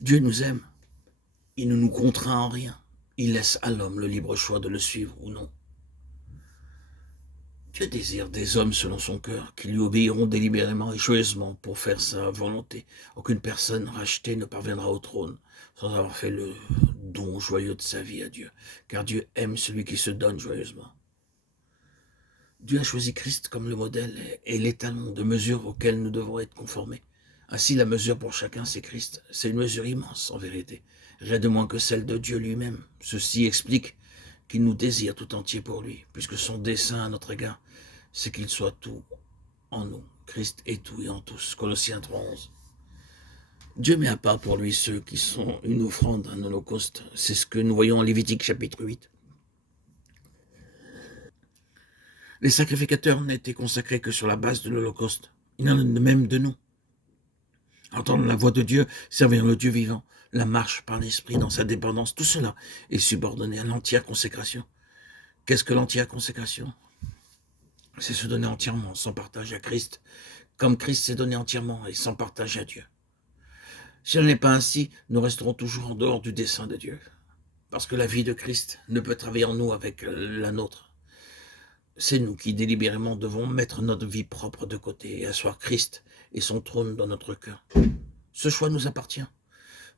Dieu nous aime. Il ne nous contraint en rien. Il laisse à l'homme le libre choix de le suivre ou non. Dieu désire des hommes selon son cœur, qui lui obéiront délibérément et joyeusement pour faire sa volonté. Aucune personne rachetée ne parviendra au trône sans avoir fait le don joyeux de sa vie à Dieu, car Dieu aime celui qui se donne joyeusement. Dieu a choisi Christ comme le modèle et l'étalon de mesure auquel nous devons être conformés. Ainsi, la mesure pour chacun, c'est Christ. C'est une mesure immense, en vérité, rien de moins que celle de Dieu lui-même. Ceci explique qu'il nous désire tout entier pour lui, puisque son dessein à notre égard, c'est qu'il soit tout en nous. Christ est tout et en tous. Colossiens 3:11. Dieu met à part pour lui ceux qui sont une offrande, un holocauste. C'est ce que nous voyons en Lévitique chapitre 8. Les sacrificateurs n'étaient consacrés que sur la base de l'holocauste. Il en est de même de nous. Entendre la voix de Dieu, servir le Dieu vivant, la marche par l'esprit dans sa dépendance, tout cela est subordonné à l'entière consécration. Qu'est-ce que l'entière consécration? C'est se donner entièrement, sans partage à Christ, comme Christ s'est donné entièrement et sans partage à Dieu. Si ce n'est pas ainsi, nous resterons toujours en dehors du dessein de Dieu, parce que la vie de Christ ne peut travailler en nous avec la nôtre. C'est nous qui délibérément devons mettre notre vie propre de côté et asseoir Christ et son trône dans notre cœur. Ce choix nous appartient.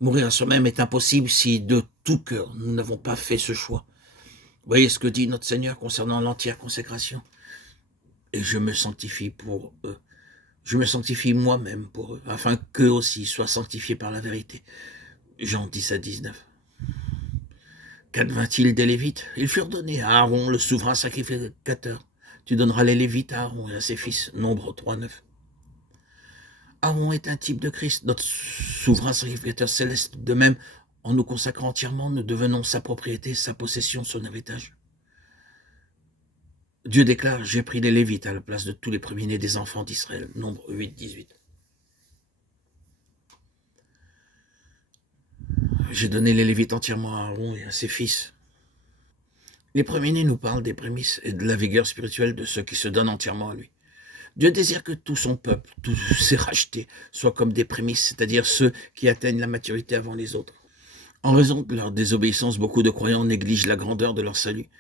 Mourir à soi-même est impossible si de tout cœur nous n'avons pas fait ce choix. Voyez ce que dit notre Seigneur concernant l'entière consécration. Et je me sanctifie pour eux. Je me sanctifie moi-même pour eux, afin qu'eux aussi soient sanctifiés par la vérité. Jean 10:19. Qu'advint-il des Lévites? Ils furent donnés à Aaron, le souverain sacrificateur. Tu donneras les Lévites à Aaron et à ses fils. Nombre 3:9. Aaron est un type de Christ, notre souverain sacrificateur céleste. De même, en nous consacrant entièrement, nous devenons sa propriété, sa possession, son héritage. Dieu déclare, j'ai pris les Lévites à la place de tous les premiers-nés des enfants d'Israël. Nombre 8:18. J'ai donné les Lévites entièrement à Aaron et à ses fils. Les premiers-nés nous parlent des prémices et de la vigueur spirituelle de ceux qui se donnent entièrement à lui. Dieu désire que tout son peuple, tous ses rachetés, soient comme des prémices, c'est-à-dire ceux qui atteignent la maturité avant les autres. En raison de leur désobéissance, beaucoup de croyants négligent la grandeur de leur salut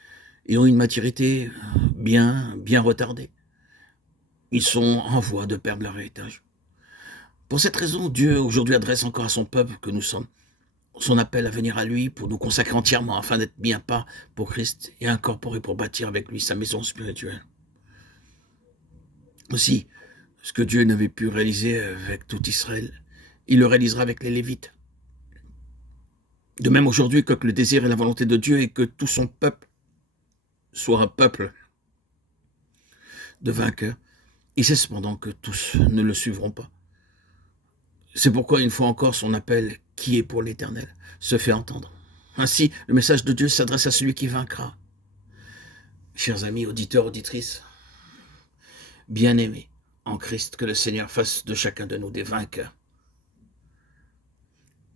et ont une maturité bien retardée. Ils sont en voie de perdre leur héritage. Pour cette raison, Dieu aujourd'hui adresse encore à son peuple que nous sommes son appel à venir à lui pour nous consacrer entièrement afin d'être mis à part pour Christ et incorporés pour bâtir avec lui sa maison spirituelle. Aussi, ce que Dieu n'avait pu réaliser avec tout Israël, il le réalisera avec les Lévites. De même aujourd'hui, que le désir et la volonté de Dieu est que tout son peuple soit un peuple de vainqueurs. Il sait cependant que tous ne le suivront pas. C'est pourquoi, une fois encore, son appel, qui est pour l'Éternel, se fait entendre. Ainsi, le message de Dieu s'adresse à celui qui vaincra. Chers amis, auditeurs, auditrices, bien-aimés en Christ, que le Seigneur fasse de chacun de nous des vainqueurs.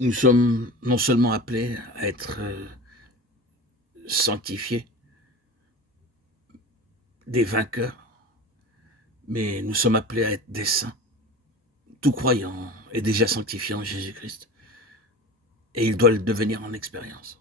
Nous sommes non seulement appelés à être sanctifiés, des vainqueurs, mais nous sommes appelés à être des saints. Tout croyant est déjà sanctifié en Jésus-Christ, et il doit le devenir en expérience.